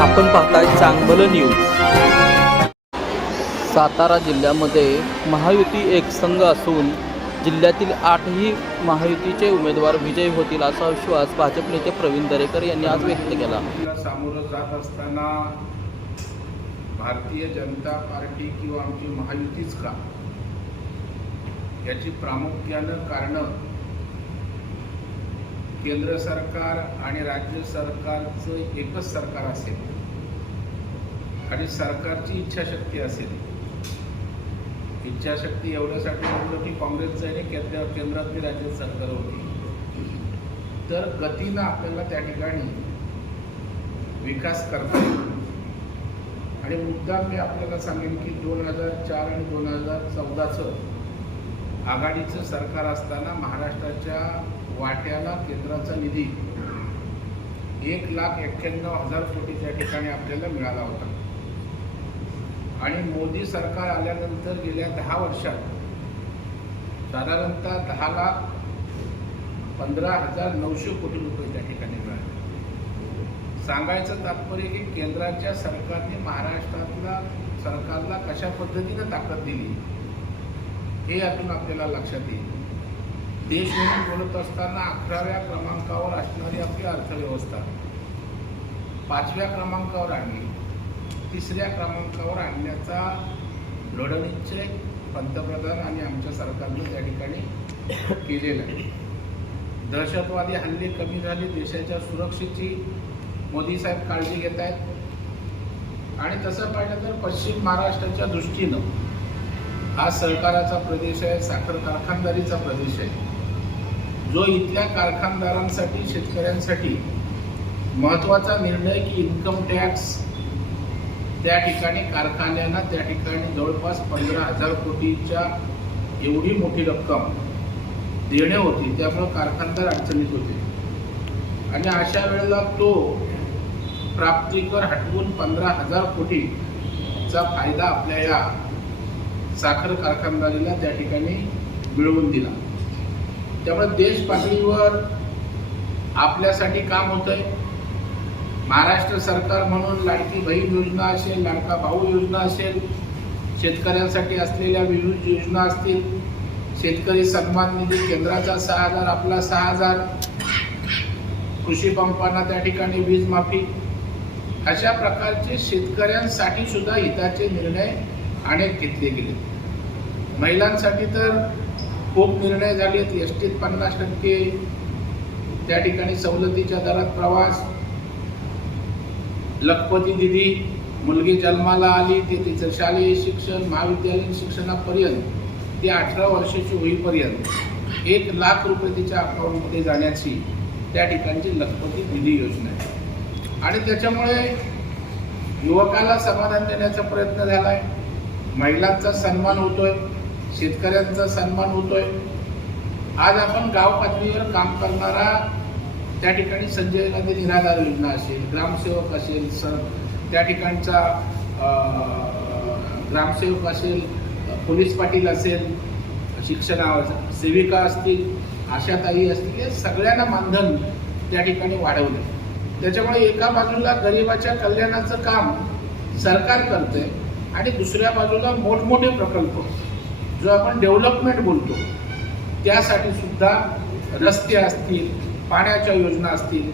आपण पाहताय चांगलं न्यूज सातारा जिल्ह्यामध्ये महायुती एक संघ असून जिल्ह्यातील आठही महायुतीचे उमेदवार विजयी होतील असा विश्वास भाजप नेते प्रवीण दरेकर यांनी आज व्यक्त केला. सामोरं जात असताना भारतीय जनता पार्टी किंवा आमची महायुतीच का? याची प्रामुख्यानं कारणं केंद्र सरकार आणि राज्य सरकारचं एकच सरकार असेल. आणि सरकारची इच्छाशक्ती असेल. इच्छाशक्ती एवढ्यासाठी होतं की काँग्रेसचं आणि केंद्र केंद्रातली राज्य सरकार होती. तर गतीनं आपल्याला त्या ठिकाणी विकास करता येईल. आणि मुद्दा मी आपल्याला सांगेन की दोन हजार चार आणि दोन हजार चौदाचं आघाडीचं सरकार असताना महाराष्ट्राच्या वाट्याला केंद्राचा निधी एक लाख एक्क्याण्णव हजार कोटी त्या ठिकाणी आपल्याला मिळाला होता. आणि मोदी सरकार आल्यानंतर गेल्या दहा वर्षात साधारणतः दहा लाख पंधरा हजार नऊशे कोटी रुपये त्या ठिकाणी मिळाले. सांगायचं तात्पर्य की केंद्राच्या सरकारने महाराष्ट्रातला सरकारला कशा पद्धतीनं ताकद दिली हे यातून आपल्याला लक्षात येईल. देश म्हणून बोलत असताना अकराव्या क्रमांकावर असणारी आपली अर्थव्यवस्था. पाचव्या क्रमांकावर आणली. तिसऱ्या क्रमांकावर आणण्याचा दृढनिश्चय पंतप्रधान आणि आमच्या सरकारनं त्या ठिकाणी केलेला आहे. दहशतवादी हल्ले कमी झाले देशाच्या सुरक्षेची मोदी साहेब काळजी घेत आहेत. आणि तसं पाहिलं तर पश्चिम महाराष्ट्राच्या दृष्टीनं हा सहकाराचा प्रदेश आहे साखर कारखानदारीचा प्रदेश आहे. जो इथल्या कारखानदारांसाठी शेतकऱ्यांसाठी महत्त्वाचा निर्णय की इन्कम टॅक्स त्या ठिकाणी कारखान्यांना त्या ठिकाणी जवळपास पंधरा हजार कोटीच्या एवढी मोठी रक्कम देणे होती. त्यामुळं कारखानदार अडचणीत होते. आणि अशा वेळेला तो प्राप्तिकर हटवून पंधरा हजार कोटीचा फायदा आपल्या या साखर कारखानदारीला त्या ठिकाणी मिळवून दिला. त्यामुळे देश पातळीवर आपल्यासाठी काम होतंय. महाराष्ट्र सरकार म्हणून लाडकी बहीण योजना असेल लाडका भाऊ योजना असेल शेतकऱ्यांसाठी असलेल्या विविध योजना असतील शेतकरी सन्मान निधी केंद्राचा सहा हजार आपला सहा हजार कृषी पंपांना त्या ठिकाणी वीज माफी. अशा प्रकारचे शेतकऱ्यांसाठी सुद्धा हिताचे निर्णय अनेक घेतले गेले. महिलांसाठी तर खूप निर्णय झालेत एस टीत पन्नास टक्के त्या ठिकाणी सवलतीच्या दरात प्रवास. लखपती दिदी मुलगी जन्माला आली ते तिचं शालेय शिक्षण महाविद्यालयीन शिक्षणापर्यंत ती अठरा वर्षाची होईपर्यंत एक लाख रुपये तिच्या अकाउंटमध्ये जाण्याची त्या ठिकाणची लखपती दिदी योजना आहे. आणि त्याच्यामुळे युवकाला समाधान देण्याचा प्रयत्न झाला आहे महिलांचा सन्मान होतोय. शेतकऱ्यांचा सन्मान होतोय. आज आपण गाव पातळीवर काम करणारा त्या ठिकाणी संजय गांधी निराधार योजना असेल ग्रामसेवक असेल स त्या ठिकाणचा ग्रामसेवक असेल पोलीस पाटील असेल शिक्षणा सेविका असतील आशाताई असतील या सगळ्यांना मानधन त्या ठिकाणी वाढवलं त्याच्यामुळे एका बाजूला गरिबाच्या कल्याणाचं काम सरकार करतंय आणि दुसऱ्या बाजूला मोठमोठे प्रकल्प जो आपण डेव्हलपमेंट बोलतो त्यासाठी सुद्धा रस्ते असतील पाण्याच्या योजना असतील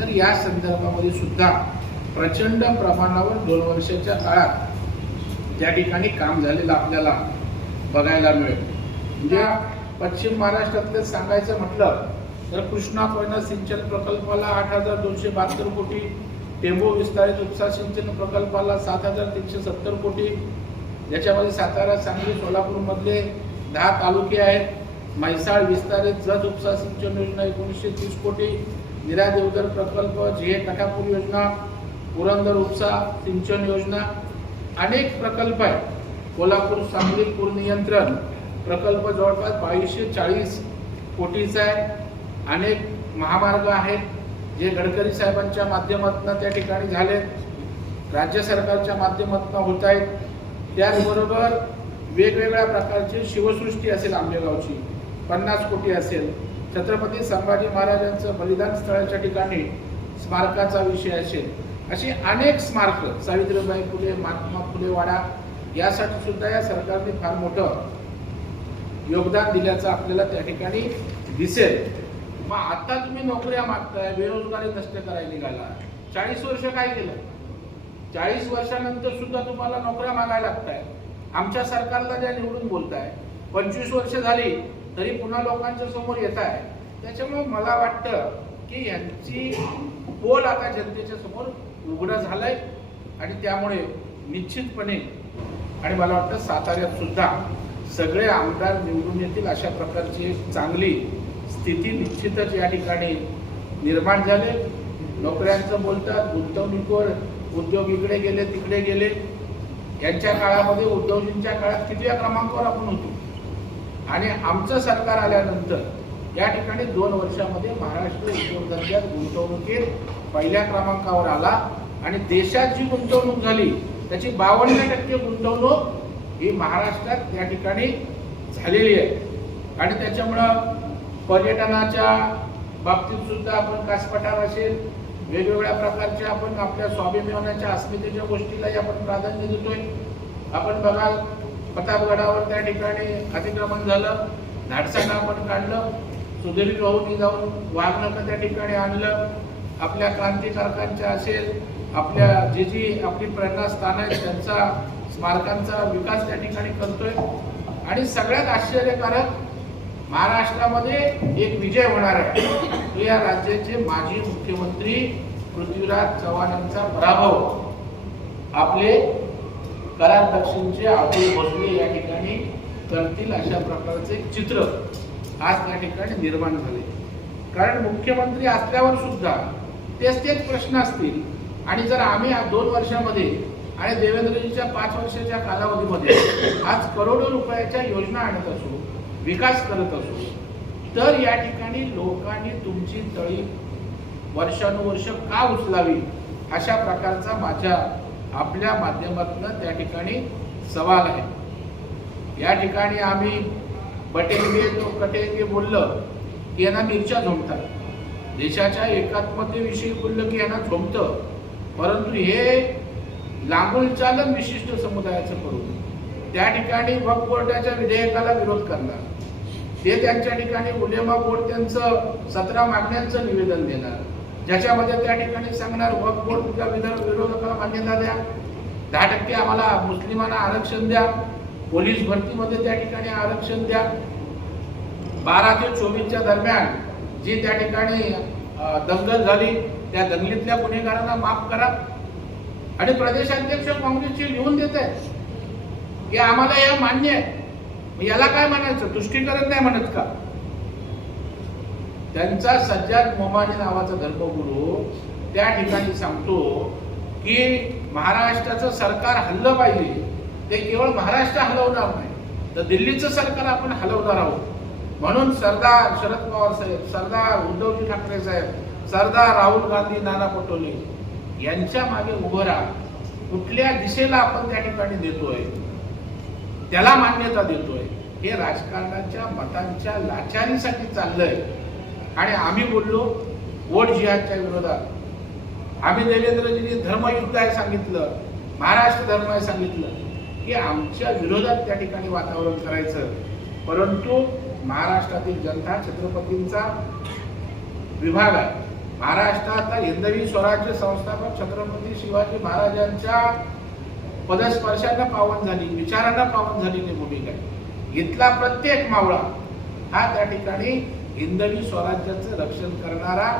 तर या संदर्भामध्ये सुद्धा प्रचंड प्रमाणावर दोन वर्षाच्या काळात त्या ठिकाणी काम झालेलं आपल्याला बघायला मिळेल. म्हणजे पश्चिम महाराष्ट्रातलं सांगायचं म्हटलं तर कृष्णा कोयना सिंचन प्रकल्पाला आठ हजार दोनशे बहात्तर कोटी टेंबो विस्तारित उपसा सिंचन प्रकल्पाला सात हजार तीनशे सत्तर कोटी याच्यामध्ये सातारा सांगली सोलापूरमधले दहा तालुके आहेत. म्हैसाळ विस्तारित जत उपसा सिंचन योजना एकोणीसशे तीस कोटी. निरा देवधर प्रकल्प झिहे कठापूर योजना पुरंदर उपसा सिंचन योजना. अनेक प्रकल्प आहेत. कोल्हापूर सांगली पूर नियंत्रण प्रकल्प जवळपास बावीसशे चाळीस कोटीचा आहे. अनेक महामार्ग आहेत जे गडकरी साहेबांच्या माध्यमातून त्या ठिकाणी झालेत. राज्य सरकारच्या माध्यमातून होत आहेत. त्याचबरोबर वेगवेगळ्या प्रकारची शिवसृष्टी असेल आंबेगावची पन्नास कोटी असेल. छत्रपती संभाजी महाराजांचं बलिदान स्थळाच्या ठिकाणी स्मारकाचा विषय असेल. अशी अनेक स्मारक सावित्रीबाई फुले महात्मा फुले वाडा यासाठी सुद्धा या सरकारने फार मोठं योगदान दिल्याचं आपल्याला त्या ठिकाणी दिसेल. मग आता तुम्ही नोकऱ्या मागताय बेरोजगारी नष्ट करायला निघाला. चाळीस वर्ष काय केलं? चाळीस वर्षानंतर सुद्धा तुम्हाला नोकऱ्या मागायला लागताय. आमच्या सरकारला ज्या निवडून बोलताय. पंचवीस वर्ष झाली तरी पुन्हा लोकांच्या समोर येत आहे त्याच्यामुळे मला वाटतं की यांची पोल आता जनतेच्या समोर उघडं झालंय. आणि त्यामुळे निश्चितपणे आणि मला वाटतं साताऱ्यात सुद्धा सगळे आमदार निवडून येतील अशा प्रकारची एक चांगली स्थिती निश्चितच या ठिकाणी निर्माण झाले. नोकऱ्यांचं बोलतात गुंतवणुकीवर उद्योग इकडे गेले तिकडे गेले. यांच्या काळामध्ये उद्धवजींच्या काळात कितव्या क्रमांकावर आपण होतो? आणि आमचं सरकार आल्यानंतर या ठिकाणी दोन वर्षामध्ये महाराष्ट्र दर्जात गुंतवणुकीत पहिल्या क्रमांकावर आला. आणि देशात जी गुंतवणूक झाली त्याची बावन्न टक्के गुंतवणूक ही महाराष्ट्रात या ठिकाणी झालेली आहे. आणि त्याच्यामुळं पर्यटनाच्या बाबतीत सुद्धा आपण कासपठार असेल वेगवेगळ्या प्रकारच्या आपण आपल्या स्वाभिमानाच्या अस्मितेच्या गोष्टीलाही आपण प्राधान्य देतोय. आपण बघाल प्रतापगडावर त्या ठिकाणी अतिक्रमण झालं धाडसानं आपण काढलं सुधीर भाऊनी जाऊन वाघनका त्या ठिकाणी आणलं आपल्या क्रांतिकारकांच्या असेल आपल्या जी जी आपली प्रेरणास्थान आहेत त्यांचा स्मारकांचा विकास त्या ठिकाणी करतोय. आणि सगळ्यात आश्चर्यकारक महाराष्ट्रामध्ये एक विजय होणार आहे. या राज्याचे माजी मुख्यमंत्री पृथ्वीराज चव्हाणांचा पराभव. आपले करार दक्षिणचे अतुल भोसले या ठिकाणी करतील अशा प्रकारचे चित्र आज त्या ठिकाणी निर्माण झाले. कारण मुख्यमंत्री असल्यावर सुद्धा तेच तेच प्रश्न असतील. आणि जर आम्ही दोन वर्षामध्ये आणि देवेंद्रजीच्या पाच वर्षाच्या कालावधीमध्ये आज करोडो रुपयाच्या योजना आणत असू विकास करत असू तर या ठिकाणी लोकांनी तुमची तळी वर्षानुवर्ष का उचलावी अशा प्रकारचा माझ्या आपल्या माध्यमातून त्या ठिकाणी सवाल आहे. या ठिकाणी आम्ही बटेंगे तो कटेंगे बोललं की यांना मिरच्या झोंबतात देशाच्या एकात्मतेविषयी बोललं की यांना झोंबतं परंतु हे लांबून चालन विशिष्ट समुदायाचं करून त्या ठिकाणी वक्फ बोर्डाच्या विधेयकाला विरोध करणार. ते त्यांच्या ठिकाणी उलेमा बोर्ड त्यांचं सतरा मागण्यांचं निवेदन देणार. ज्याच्यामध्ये त्या ठिकाणी सांगणार वक्फ बोर्डच्या विधान विरोधकाला मान्यता द्या. दहा टक्के आम्हाला मुस्लिमांना आरक्षण द्या. पोलीस भरतीमध्ये त्या ठिकाणी आरक्षण द्या. बारा ते चोवीसच्या दरम्यान जी त्या ठिकाणी दंगल झाली त्या दंगलीतल्या गुन्हेगारांना माफ करा. आणि प्रदेशाध्यक्ष काँग्रेसचे लिहून देत आहेत. की आम्हाला हे मान्य आहे याला काय म्हणायचं? तुष्टीकरण नाही म्हणत का? त्यांचा सज्जाद मोमानी नावाचा धर्मगुरू त्या ठिकाणी सांगतो की महाराष्ट्राचं सरकार हल्लं पाहिजे. ते केवळ महाराष्ट्र हलवणार नाही तर दिल्लीचं सरकार आपण हलवणार आहोत. म्हणून सरदार शरद पवार साहेब सरदार उद्धवजी ठाकरे साहेब सरदार राहुल गांधी नाना पटोले यांच्या मागे उभं राहा. कुठल्या दिशेला आपण त्या ठिकाणी देतोय त्याला मान्यता देतोय. हे राजकारणाच्या मतांच्या लाचारीसाठी चाललंय. आणि आम्ही बोललो वोट जिहादच्या विरोधात. आम्ही देवेंद्रजींनी धर्मयुद्ध आहे सांगितलं महाराष्ट्र धर्म आहे सांगितलं. की आमच्या विरोधात त्या ठिकाणी वातावरण करायचं. परंतु महाराष्ट्रातील जनता छत्रपतींचा विभाग आहे. महाराष्ट्रात हिंदवी स्वराज्य संस्थापक छत्रपती शिवाजी महाराजांच्या पदस्पर्शांना पावन झाली विचारांना पावन झालेली भूमिका आहे. इथला प्रत्येक मावळा हा त्या ठिकाणी हिंदवी स्वराज्याचं रक्षण करणारा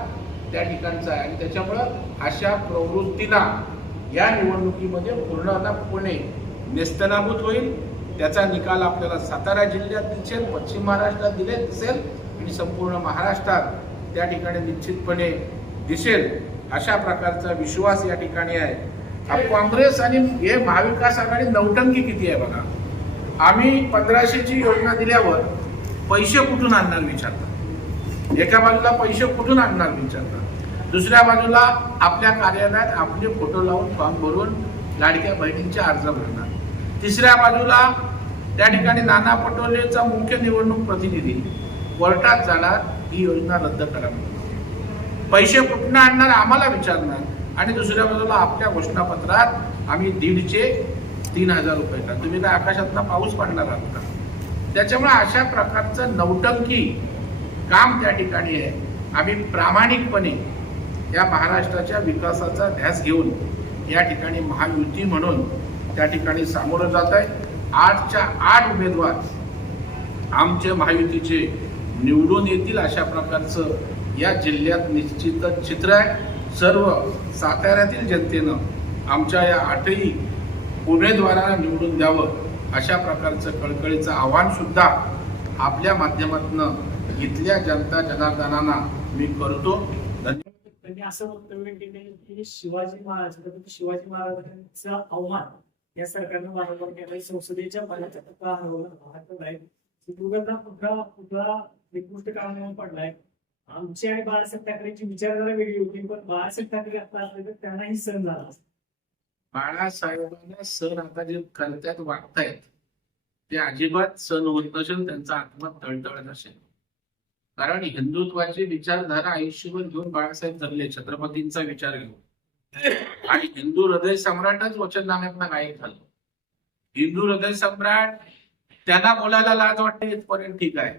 त्या ठिकाणचा आहे. आणि त्याच्यामुळं अशा प्रवृत्तीला या निवडणुकीमध्ये पूर्णपणे नेस्तनाभूत होईल. त्याचा निकाल आपल्याला सातारा जिल्ह्यात दिसेल पश्चिम महाराष्ट्रात दिले दिसेल आणि संपूर्ण महाराष्ट्रात त्या ठिकाणी निश्चितपणे दिसेल अशा प्रकारचा विश्वास या ठिकाणी आहे. हा काँग्रेस आणि हे महाविकास आघाडी नौटंकी किती आहे बघा. आम्ही पंधराशेची योजना दिल्यावर पैसे कुठून आणणार विचारतात. एका बाजूला पैसे कुठून आणणार विचारतात. दुसऱ्या बाजूला आपल्या कार्यालयात आपले फोटो लावून फॉर्म भरून लाडक्या बहिणींचे अर्ज भरणार. तिसऱ्या बाजूला त्या ठिकाणी नाना पटोलेचा मुख्य निवडणूक प्रतिनिधी कोर्टात जाणार ही योजना रद्द करा पैसे कुठून आणणार आम्हाला विचारणार. आणि दुसऱ्या बाजूला आपल्या घोषणापत्रात आम्ही दीडचे तीन हजार रुपये का? तुम्ही काय आकाशातला पाऊस पडणार आहात का? त्याच्यामुळे अशा प्रकारचं नौटंकी काम त्या ठिकाणी आहे. आम्ही प्रामाणिकपणे या महाराष्ट्राच्या विकासाचा ध्यास घेऊन या ठिकाणी महायुती म्हणून त्या ठिकाणी सामोरं जात आहे. आठच्या आठ उमेदवार आमचे महायुतीचे निवडून येतील अशा प्रकारचं या जिल्ह्यात निश्चितच चित्र आहे. सर्व साताऱ्यातील जनतेनं आमच्या या आठही उमेदवाराला निवडून द्यावं अशा प्रकारचं कळकळीचं आव्हान सुद्धा आपल्या माध्यमातून इथल्या जनता जनार्दनांना मी करतो. धन्यवाद त्यांनी असं वक्तव्य केले की शिवाजी महाराज छत्रपती शिवाजी महाराजांचं अवमान या सरकारनं वारंवार केलं संसदेच्या पाण्याचा टप्पा हरवला हरवलाय निकृष्ट कामावर पडलाय. आमची आणि बाळासाहेब ठाकरेंची विचारधारा वेगळी होती पण बाळासाहेब ठाकरे आता असले तर त्यांनाही सण झाला असता. बाळासाहेबांना सण आता जे करतायत वागतायत ते अजिबात सण होत नसेल त्यांचा आत्मा तळतळत असेल. कारण हिंदुत्वाची विचारधारा आयुष्यभर घेऊन बाळासाहेब जगले छत्रपतींचा विचार घेऊन. आणि हिंदू हृदय सम्राटच वचननाम्यात गायक झालो. हिंदू हृदय सम्राट त्यांना बोलायला लाज वाटते इथपर्यंत ठीक आहे.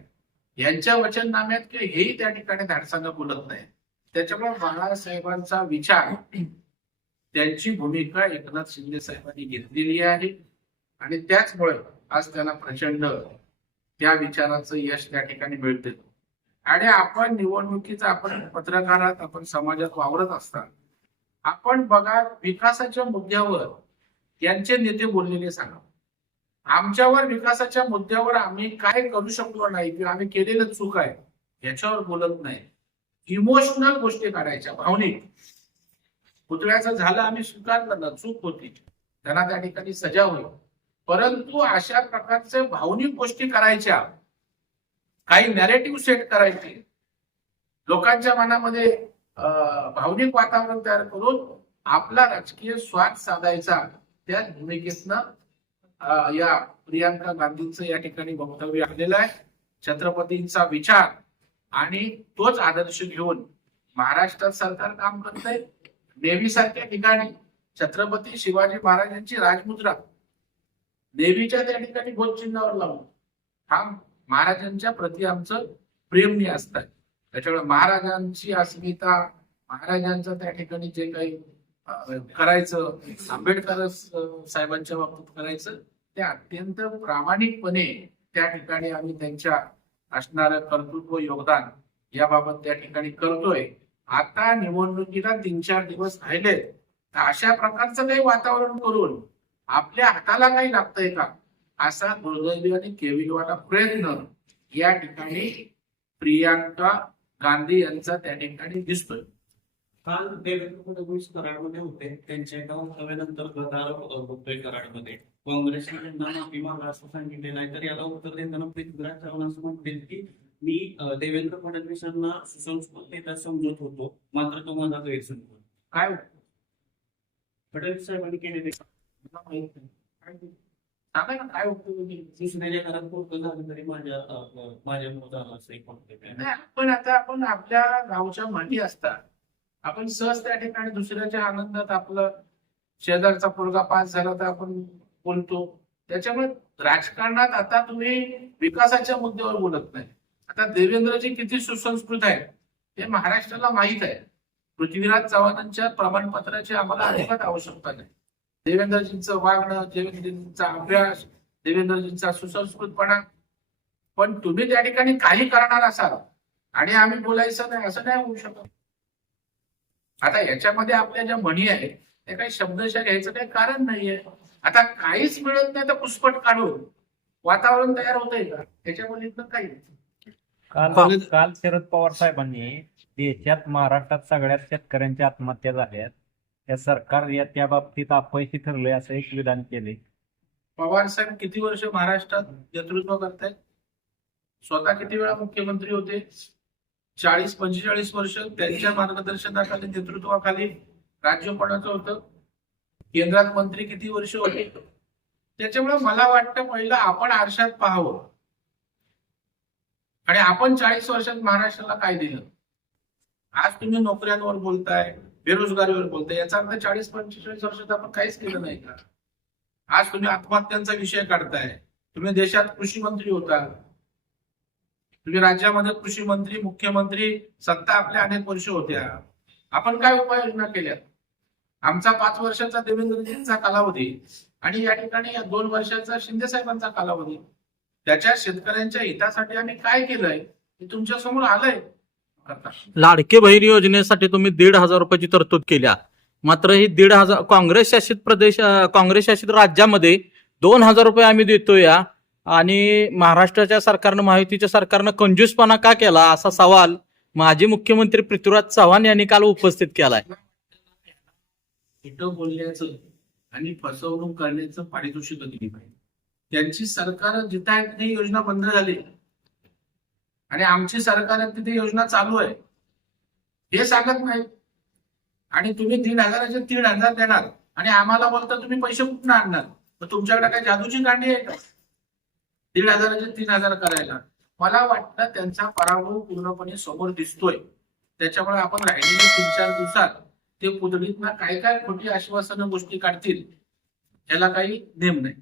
यांच्या वचननाम्यात की हेही त्या ठिकाणी धाडसानं बोलत नाही. त्याच्यामुळे बाळासाहेबांचा विचार त्यांची भूमिका एकनाथ शिंदे साहेबांनी घेतलेली आहे. आणि त्याचमुळे आज त्यांना प्रचंड त्या विचाराचं यश त्या ठिकाणी मिळते आणि आपण निवडणुकीचा आपण पत्रकारात आपण समाजात वावरत असता आपण बघा विकासाच्या मुद्द्यावर यांचे नेते बोललेले सांगा. आमच्यावर विकासाच्या मुद्द्यावर आम्ही काय करू शकलो नाही किंवा आम्ही केलेलं चूक आहे याच्यावर बोलत नाही. इमोशनल गोष्टी काढायच्या भावनिक. पुतळ्याचं झालं आम्ही स्वीकारलं चूक होती. त्यांना त्या ठिकाणी सजा होईल. परंतु अशा प्रकारचे भावनिक गोष्टी करायच्या काही नॅरेटिव्ह सेट करायची लोकांच्या मनामध्ये भावनिक वातावरण तयार करून आपला राजकीय स्वाद साधायचा. त्या भूमिकेतनं या प्रियांका गांधींचं या ठिकाणी वक्तव्य आलेलं आहे. छत्रपतींचा विचार आणि तोच आदर्श घेऊन महाराष्ट्रात सरकार काम करत आहे नेव्हीसारख्या ठिकाणी छत्रपती शिवाजी महाराजांची राजमुद्रा नेव्हीच्या त्या ठिकाणी चिन्हावर लावून. हा महाराजांच्या प्रती आमचं प्रेमनी असतात त्याच्यामुळे महाराजांची अस्मिता महाराजांचं त्या ठिकाणी जे काही करायचं आंबेडकर साहेबांच्या बाबतीत करायचं ते अत्यंत प्रामाणिकपणे त्या ठिकाणी आम्ही त्यांच्या असणारं कर्तृत्व योगदान याबाबत त्या ठिकाणी करतोय. आता निवडणुकीला तीन चार दिवस राहिले. तर अशा प्रकारचं काही वातावरण करून आपल्या हाताला काही लागतंय का? असा दुर्दैवी आणि केविलवाला प्रयत्न या ठिकाणी प्रियांका गांधी यांचा त्या ठिकाणी दिसतोय. काल देवेंद्र फडणवीस कराडमध्ये होते. त्यांच्या एका वक्तव्यानंतर गदार होतोय कराडमध्ये. काँग्रेसने त्यांना माफी मागा असं सांगितलेलं आहे तर याला उत्तर देताना पृथ्वीराज चव्हाण असं म्हणतील की मी देवेंद्र फडणवीसांना सुसंस्कृत नेता समजत होतो मात्र तो माझा गैरसमज. काय फडणवीस साहेबांनी केलेले माहीत नाही. सांगा ना काय दुसऱ्याच्या म्हणजे घरात पोरगं झालं तरी माझ्या माझ्या झालं असं एक नाही, पण आता आपण आपल्या गावच्या मांडी असतात आपण सहज त्या ठिकाणी दुसऱ्याच्या आनंदात आपलं शेजारचा पोरगा पास झाला तर आपण बोलतो. त्याच्यामुळे राजकारणात आता तुम्ही विकासाच्या मुद्द्यावर बोलत नाही. आता देवेंद्रजी किती सुसंस्कृत आहेत हे महाराष्ट्राला माहीत आहे. पृथ्वीराज चव्हाणांच्या प्रमाणपत्राची आम्हाला अजिबात आवश्यकता नाही. देवेंद्रजींचं वागणं देवेंद्रजींचा अभ्यास देवेंद्रजींचा सुसंस्कृतपणा. पण तुम्ही त्या ठिकाणी काही करणार असाल आणि आम्ही बोलायचं नाही असं नाही होऊ शकत. आता याच्यामध्ये आपल्या ज्या म्हणी आहेत त्या काही शब्दशः घ्यायचं काही कारण नाहीये. आता काहीच मिळत नाही तर पुष्पट काढून वातावरण तयार होतंय का? त्याच्यामध्ये इथं काही. काल काल शरद पवार साहेबांनी देशात महाराष्ट्रात सगळ्यात शेतकऱ्यांच्या आत्महत्या झाल्यात त्या सरकार या त्या बाबतीत अपयशी ठरले असं एक विधान केले पवार साहेब किती वर्ष महाराष्ट्रात नेतृत्व करतायत? स्वतः किती वेळा मुख्यमंत्री होते? चाळीस पंचेचाळीस वर्ष त्यांच्या मार्गदर्शनाखाली नेतृत्वाखाली राज्य कोणाचं होतं. केंद्रात मंत्री किती वर्ष होते? त्याच्यामुळे मला वाटतं पहिलं आपण आरशात पाहावं. आणि आपण चाळीस वर्षात महाराष्ट्राला काय दिलं? आज तुम्ही नोकऱ्यांवर बोलताय बेरोजगारीवर बोलताय याचा अर्थ चाळीस पंचेचाळीस वर्षात आपण काहीच केलं नाही का? आज तुम्ही आत्महत्यांचा विषय काढताय तुम्ही देशात कृषी मंत्री होता. तुम्ही राज्यामध्ये कृषी मंत्री मुख्यमंत्री सत्ता आपल्या अनेक वर्ष होत्या. आपण काय उपाययोजना केल्या? आमचा पाच वर्षाचा देवेंद्रजींचा कालावधी आणि या ठिकाणी दोन वर्षाचा शिंदे साहेबांचा कालावधी. त्याच्या शेतकऱ्यांच्या हितासाठी आम्ही काय केलंय हे तुमच्यासमोर आलंय. लाडके बहीण योजनेसाठी तुम्ही दीड हजार रुपयाची तरतूद केल्या. मात्र ही दीड हजार काँग्रेस शासित प्रदेश काँग्रेस शासित राज्यामध्ये दोन हजार रुपये आम्ही देतो या. आणि महाराष्ट्राच्या सरकारनं महायुतीच्या सरकारनं कंजूसपणा का केला असा सवाल माजी मुख्यमंत्री पृथ्वीराज चव्हाण यांनी काल उपस्थित केलाय. बोलण्याचं आणि फसवणूक करण्याचं पारितोषिक दिली पाहिजे. त्यांची सरकार जिथे आहे तिथे योजना बंद झाली. आणि आमची सरकार आहे तिथे योजना चालू आहे. हे सांगत नाही आणि तुम्ही तीन हजाराचे तीन हजार देणार. आणि आम्हाला बोलता तुम्ही पैसे कुठून आणणार? मग तुमच्याकडे काय जादूची गांडी आहे का? दीड हजाराचे तीन हजार करायला. मला वाटतं त्यांचा पराभव पूर्णपणे समोर दिसतोय. त्याच्यामुळे आपण राहिलेले तीन चार दिवसात ते पुतळीतना काय काय खोटी आश्वासनं गोष्टी काढतील याला काही नेम नाही.